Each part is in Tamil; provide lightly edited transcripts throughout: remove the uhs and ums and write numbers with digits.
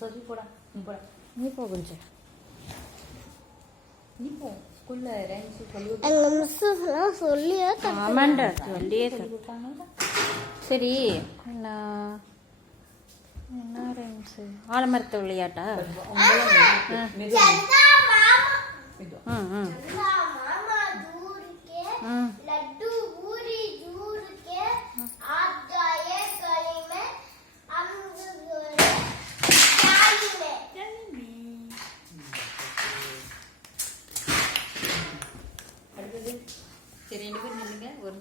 சொல்லி போடா நீ போ கொஞ்சம் நீ போ ஸ்கூல்ல ரைம்ஸ் சொல்லியே ஆமாண்டா சொல்லியே கொடுத்தாங்க. சரி என்ன ரைம்ஸ் ஆலமரத்து விளையாட்டா? சரி ரெண்டு பேரும் நில்லுங்க ஒரு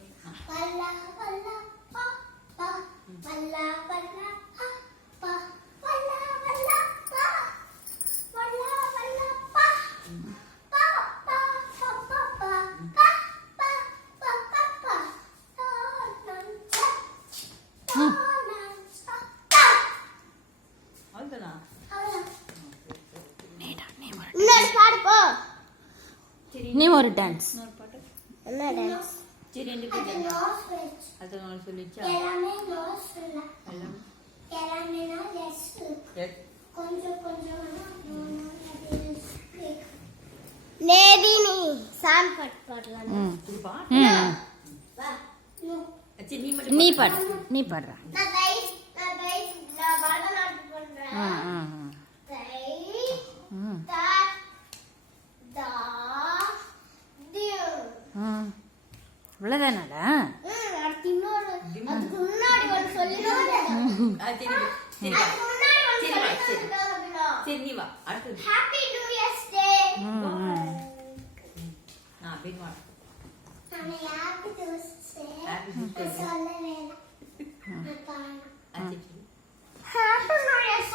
நீ ஒரு டான்ஸ் என்ன டான்ஸ்? சரி ரெண்டு பேரும் அது உங்களுக்கு சொல்லிச்சா? கொஞ்சம் கொஞ்சம் நேதினி சாம் பாட்டு பாடலாம். நீ பாடு நீ பாடுற. நான் பரதநாட்டியம் பண்றேன். இவ்வளவுதானடா?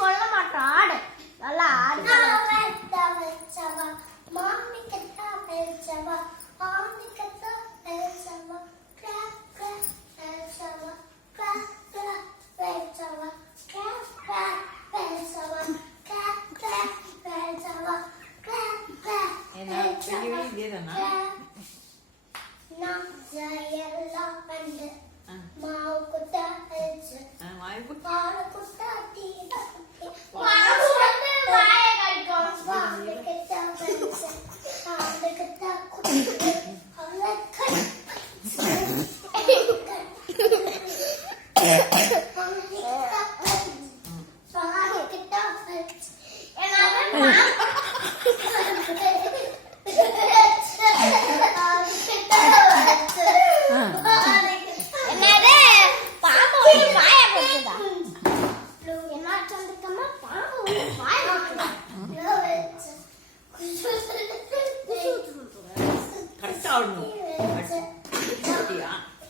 சொல்ல மாட்டான். நல்லா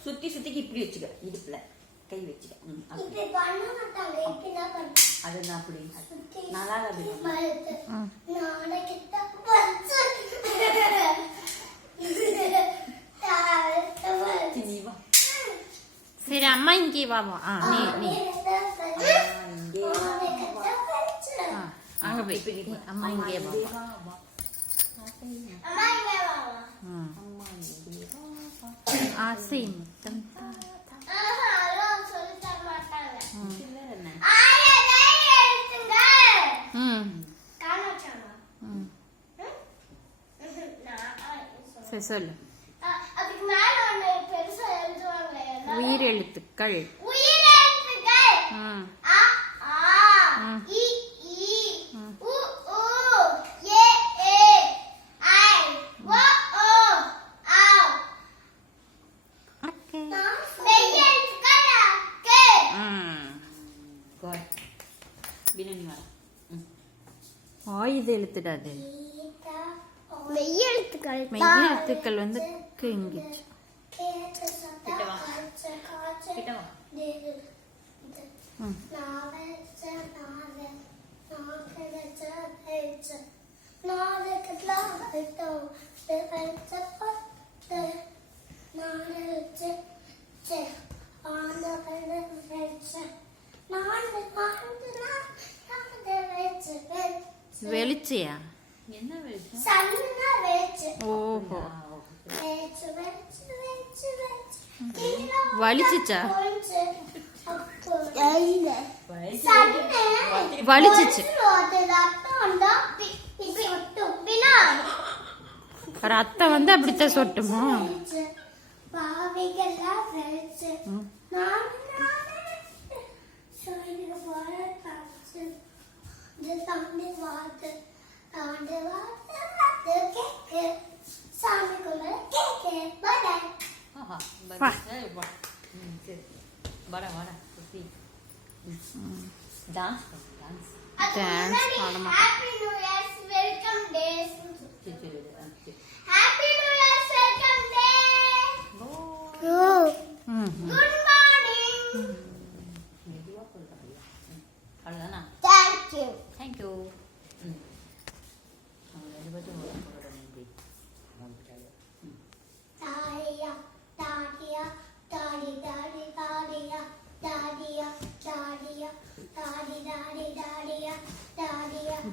சுத்தி சுத்திக்கு இப்படி வச்சுக்க, இடுப்புல கை வச்சுக்க. அது நான் அப்படி நல்லா சரி அம்மா இங்கே வாமா. நீ நீ அங்க போய் அம்மா இங்கே வா. ஆசை முத்தம் சரி சொல்லு. உயிரெழுத்துக்கள். ஆயுத எழுத்துடாது. மெய்யெழுத்துக்கள். மெய்யெழுத்துக்கள் வந்து கிங்கிச்சு. வெளிச்சியா? என்ன வெளிச்சம்? ஓஹோ வலிச்சுச்சா? வலிச்சிச்சு. ரத்தம் வந்து அப்படித்தான் சொட்டுமா? டான்ஸ் டான்ஸ் ஆடமா. அவ்வளோதானா? தேங்க்யூ.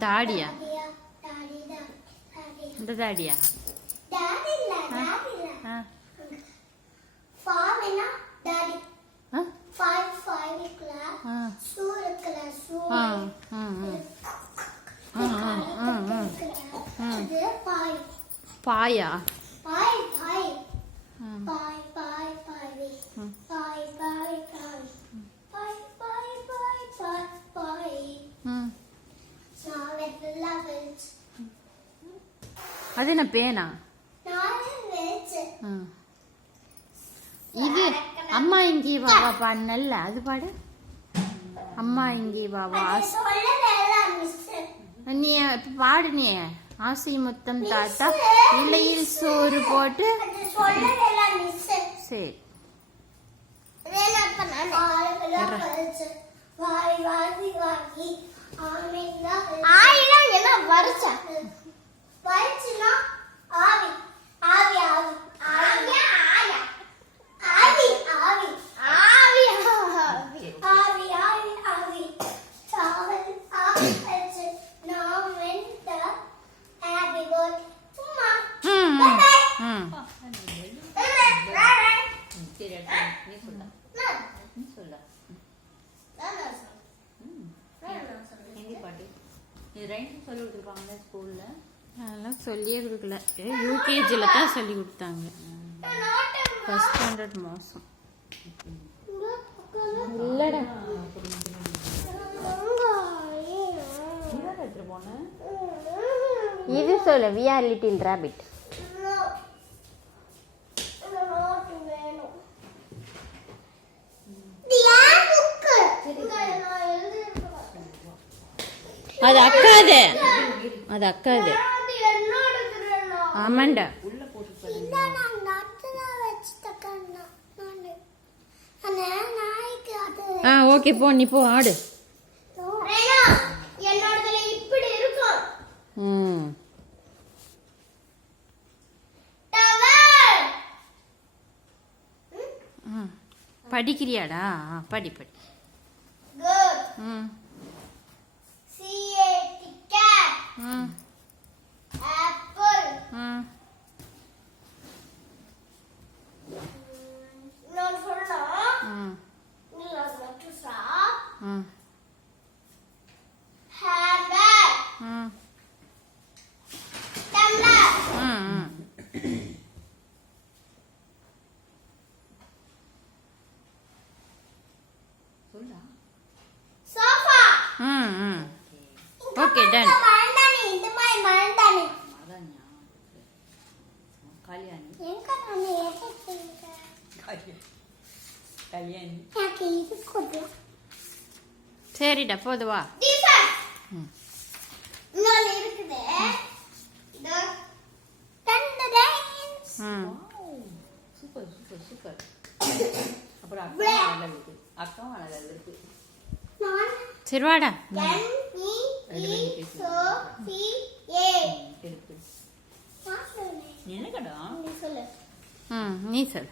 தாடியா? இந்த தாடியா? பாயா? அது என்ன பேனா? இது அம்மா இங்கே வாவா பாடுனல்ல, அது பாடு. அம்மா இங்கே வாவா. நீ இப்ப பாடுனிய ஆசை முத்தம் தாத்தா இலையில் சோறு போட்டு. சரி அதெல்லாம் சொல்லியே கொடுக்கல. யூகேஜியில் தான் சொல்லி கொடுத்தாங்க. ஃபர்ஸ்ட் ஸ்டாண்டர்ட் மோசம் இல்லடா. இது சொல்ல we are little rabbit. அது அக்காது, அது அக்காது. ஆமாண்டா. ஓகே போ, நீ போ ஆடு. படிக்கிறியாடா? படி படி. Okay done. சரிடா போது வா. Super super super. அப்புறம் அக்காவும் அழகா இருக்கு. சரி வாடா. என்னக்கடா? நீ சொல்.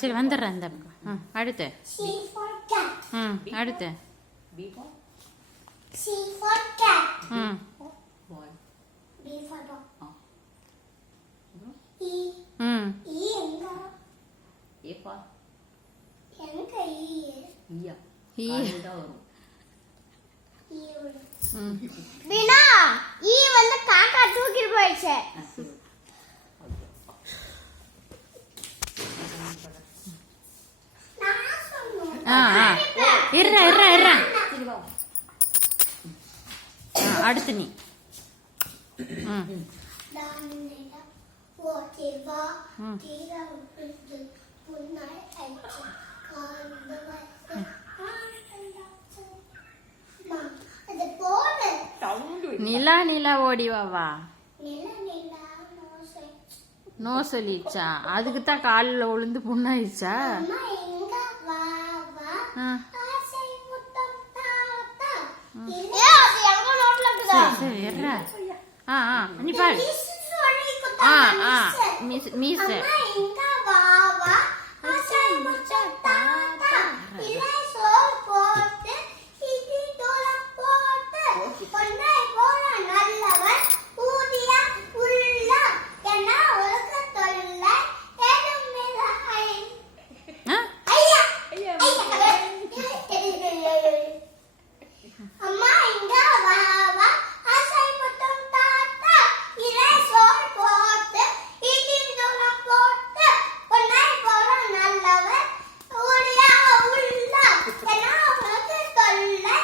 சரி வந்துடுறேன் இந்த பக்கம். அடுத்து அடுத்து B for C for cat. boy. B for dog. Oh. E. E எங்க? A for எங்க E? ஈயா ஈ. காலையில் தான் வரும். E உள்ள. பினா E வந்து காக்கா தூக்கிட்டு போயிடுச்சு. நான் சொன்னேன். இருறா இருறா இருறா. சரி வா. அடுத்து நீ. தானியடா ஓகேவா தீரா உண்டு புன்னாய் ஐச்சு காந்தவா அது போடு சவுண்டு நிலா நிலா ஓடி வா. நில நிலா நோசை நோ சொல்லிடுச்சா? அதுக்கு தான் காலில் விழுந்து புண்ணாயிடுச்சா? அம்மா எங்க வா வா ஆசை முத்தம் தாத்தா ஏ அது எங்க நோட்ல இருக்குதா சரி இருறா. நீ பாரு. மிஸ் சொல்லி குத்தா மிஸ் மிஸ் அம்மா எங்க வா வா ஆசை முத்தம் தாத்தா இல்லை சோ போட்டு இது தோல போட்டு பொன்னை போல நல்லவன் ஊதியா உள்ள என்ன ஒழுக்க தொல்லை ஏதுமில்லை ஐயா ஐயா அம்மா இங்க வா வா ஆசை முத்தம் தாத்தா இலை சோறு போட்டு இடின் தூளம் போட்டு பொன்னை போல நல்லவன் ஊரியா உள்ள என்ன உனக்கு தொல்லை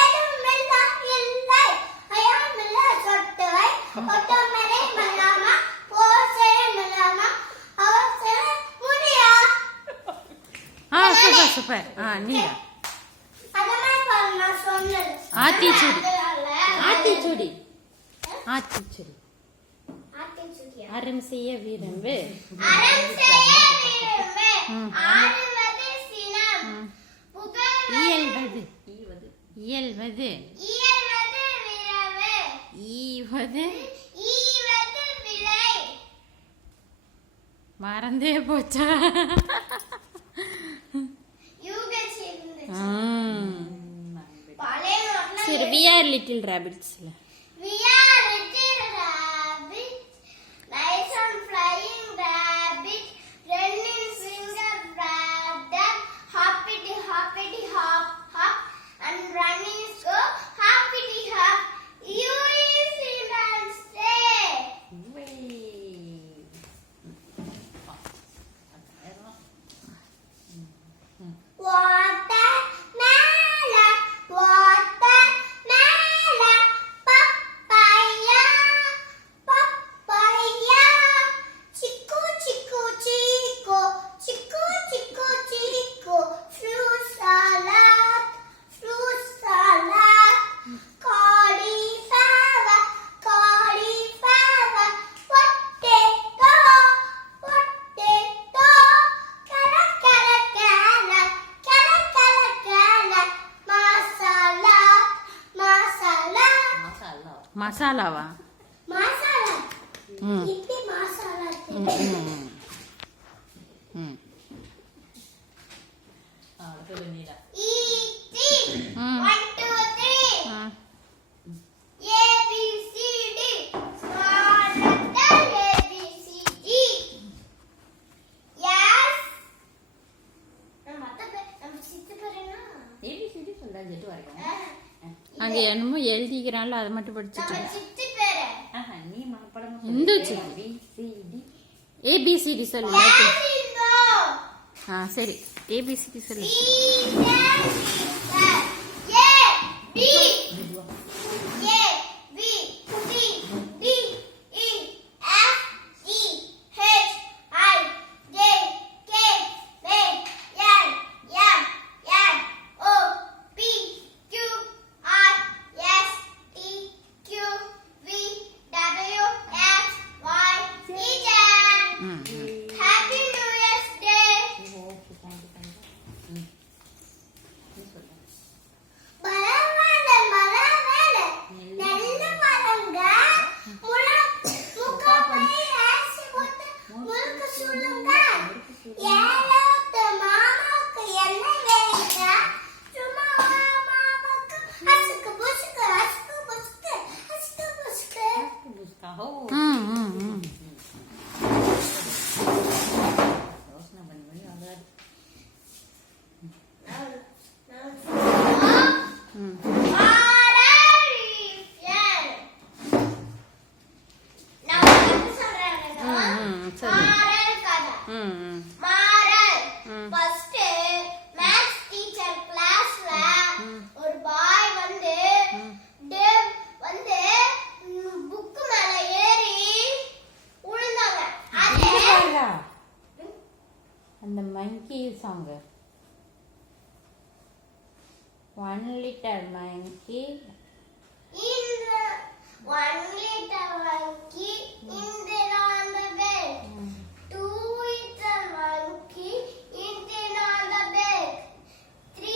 ஏதுமில்லை இல்லை ஐயாமில்லை சொட்டுவை ஒட்டமரை மல்லாமா ஓசை மல்லாமா அவசர முடியா சூப்பர் சூப்பர். நீயா அதமே பாரு நான் சொன்னது ஆத்திச்சூடி ஆத்திச்சூடி ஆத்திச்சூடி ஆத்திச்சூடியா அறம் செய்ய விரும்பு. அறம் செய்ய விரும்பு ஆடுவது சினம் புகழ்வது இயல்வது ஈவது இயல்வது இயல்வது விரவு ஈவது ஈவது விலை மறந்தே போச்சா? யூகசி இருந்துச்சு பழைய நோட்ல சரி we are little rabbits. we are little rabbit nice and flying rabbit running finger rabbit hoppity hoppity hop hop and running so hoppity hop you is in and stay watermelon papaya papaya chiku chiku chiku chiku chiku chiku fruit salad cauliflower potato மசாலாவா? masala ம் இப்படி masala சொல்லு நீடா. E.T. ம் 1, 2, 3. A, B, C, D. Small letter A, B, C, D. Yes. நம்ம சித்து பேர் என்ன? ஏபிசிடி சொல்றா ஜெட்டு வரைக்கும். அங்க என்னமோ எழுதிக்கிறான்ல அதை மட்டும் படிச்சுட்டு நம்ம சித்து பேரு. நீ மனப்படம் இந்து ஏபிசிடி ஏபிசிடி சொல்லு. Yes, no. சரி ஏபிசிடி சொல்லு. B, A, B. A, B, C, D, E, F, G, H, I, J, K, L, M, N, O, P, Q, R, S, T, Q, V, W, X, Y, Z. Happy New Year's Day. 1 little monkey. In the 1 little monkey in the on the bed. 2 little monkey in the on the bed. 3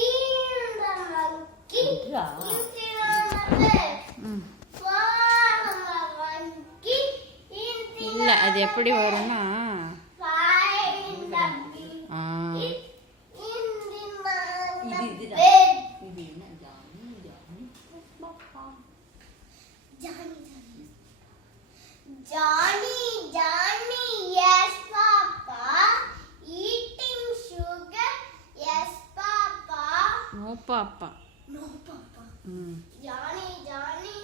little monkey Yeah. in the on the bed. ம் 4 little monkey in the இல்லை அது எப்படி வரும்னா 5 the ah, in the on the இதுதான். bed. இது என்ன ஜானி ஜானி பாப்பா. Johnny, Johnny, Johnny, yes, Papa. Eating sugar, yes, Papa. No papa. No, Papa. Hmm Johnny, Johnny,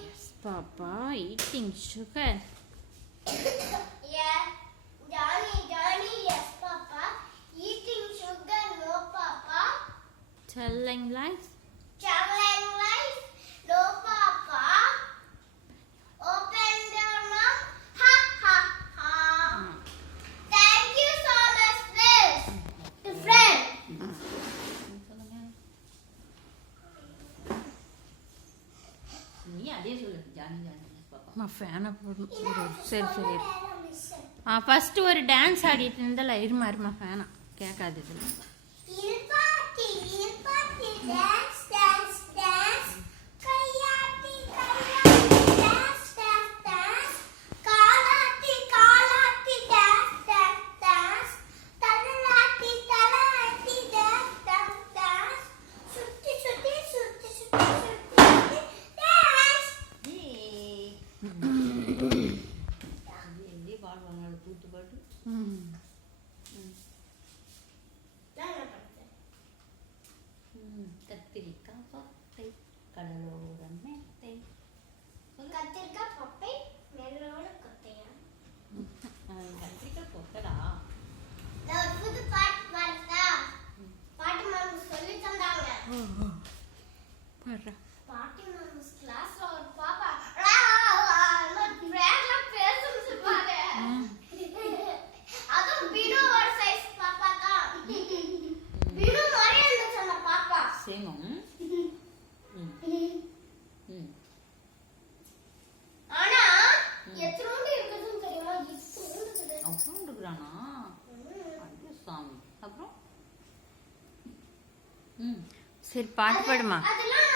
papa eating sugar. yeah. Johnny, Johnny, yes, Papa. Eating sugar, no, Papa. Telling lies. Traveling life, no, Papa. Open your mouth, ha, ha, ha. Thank you so much, friends. To friend. சொல்லுங்க. நீ அதே சொல்லு ஜானி ஜானி பாப்பா. அம்மா ஃபேனை போடு. சரி சரி ஆ ஃபஸ்ட்டு ஒரு டான்ஸ் ஆடிட்டு இருந்தால இருமா இருமா ஃபேனா கேட்காது இதில். Irpati, dance, dance, dance. Kayati, dance, dance, dance. Kalati, dance, dance, dance. Talalati, dance, dance, dance. Sutti, sutti, sutti, sutti, sutti, dance. ஏய். அது எங்கே பாடுவாங்க கூத்து பாட்டு. ம் கத்திரிக்காய் பத்தை கடலோர மெத்தை. கத்திரிக்காய் பப்பை மெல்லோட கொத்தையா கத்திரிக்காய் பொத்தடா. நான் ஒரு புது பாட்டு பாடுறா பாட்டு மேம் சொல்லி தந்தாங்க பாடுறா. பாட்டி மேம் கிளாஸ்ல ஒரு பாப்பா பிரேக்ல பேசும் சொல்வாங்க அதுவும் பிடுவோட சைஸ் பாப்பா தான் பிடு மாதிரி இருந்துச்சு அந்த பாப்பா சேமம். ஆனா எத்தனோண்டு இருக்குதுன்னு தெரியுமா இத்தனோண்டு இருக்குது அப்புறம் இருக்கிறானா ஐயோ சாமி. அப்புறம் சரி பாட்டு பாடுமா. அதெல்லாம்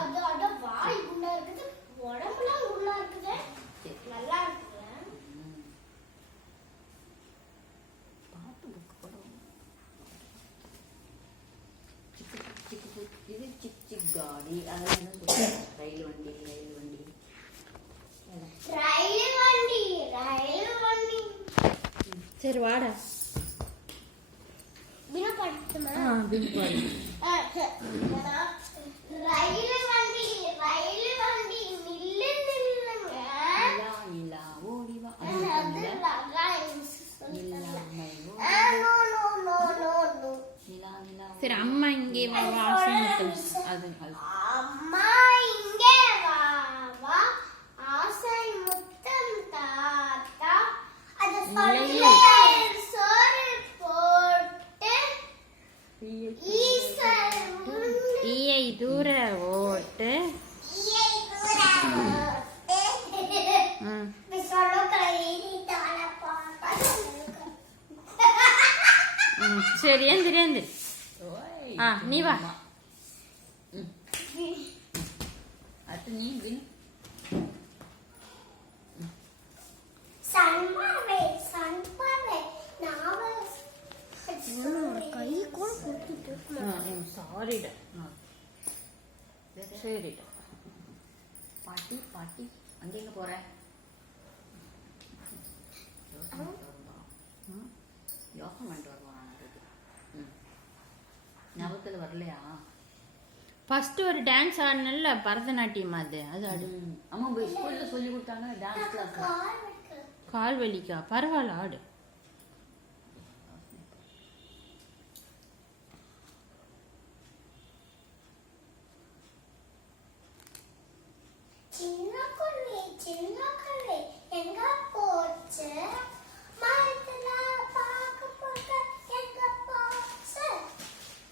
அதோட வாய் குண்டா இருக்குது உடம்புலாம் குண்டா இருக்குது நல்லா இருக்குது பாட்டு புக் படம். இது சிக் சிக் காடி. அதெல்லாம் என்ன சொல்லுவாங்க? ரயில் வண்டி ரயில் வண்டி. ரயில் வண்டி சரி வாடா. பின்ன படுத்துமா ஆ பின் பாடு. ரயில் வண்டி நில்லு நில்லுங்க நிலா நிலா ஓடி வா. அது அது இல்ல. rhymes நிலாமை no ஓடி no no no no நிலா நிலா சரி அம்மா இங்கே வாசம் அது அம்மா இங்கே வா வா ஆசை முத்தம் தாத்தா அது சொல்லையில் சோறு போட்டு ஈசல் முண்டு ஈயை தூர ஓட்டு. ஈயை கூட போட்டு ம் சொல்ல கையில தான பாப்பா ம் சரி ஏந்திரி ஏந்திரி. ஓய். ஆ, நீ வா. அது நீ வின். சன்பாவே நாவல் கை கூட போட்டுட்டு சாரிடா. சரிடா. பாட்டி பாட்டி அங்க எங்க போற? யோசனை பண்ணிட்டு வருவான். ஞாபகத்துல வரலையா? ஃபஸ்ட்டு ஒரு டான்ஸ் ஆடினல்ல பரதநாட்டியம் அது ஆடு. அம்மா ஸ்கூல்ல சொல்லி கொடுத்தாங்க டான்ஸ் கிளாஸ். கால் வைக்க கால் வலிக்கா பரவாயில்ல ஆடு. சின்ன குள்ளி எங்க போச்சு மரத்துல பாக்க போக எங்க போச்சு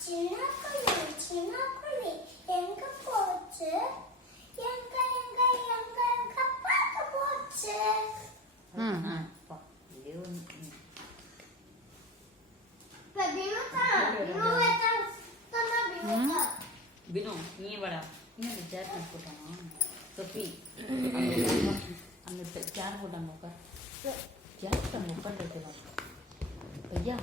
சின்ன குள்ளி ம், ம். அப்பா, இதே ஒண்ணு. வினோ நீ வாடா இன்னும் சேர் போட்டானா தொப்பி அந்த சேர் போட்டாங்க உட்கார் சேர் போட்டாங்க உட்காந்து வைக்கலாம் ஐயா